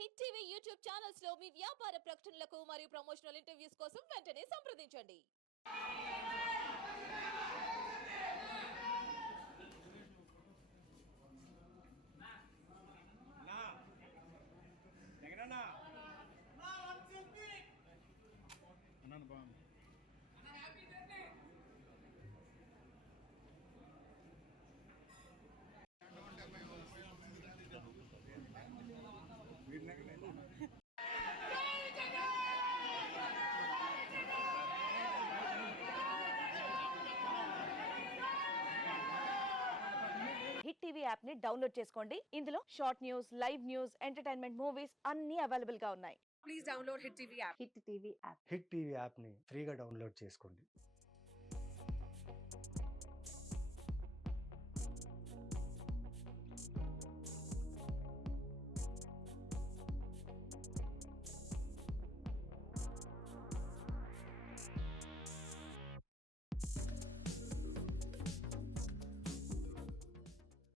Hit TV YouTube channels లో మీ వ్యాపార ప్రకటనలకు మరియు ప్రమోషనల్ ఇంటర్వ్యూస్ కోసం వెంటనే సంప్రదించండి. హిట్ టీవీ యాప్ ని డౌన్లోడ్ చేసుకోండి. ఇందులో short news, live news, entertainment movies అన్ని అవైలబుల్ గా ఉన్నాయి. Please download Hit TV app. Hit TV app. Hit TV యాప్ని ఫ్రీగా డౌన్లోడ్ చేసుకోండి.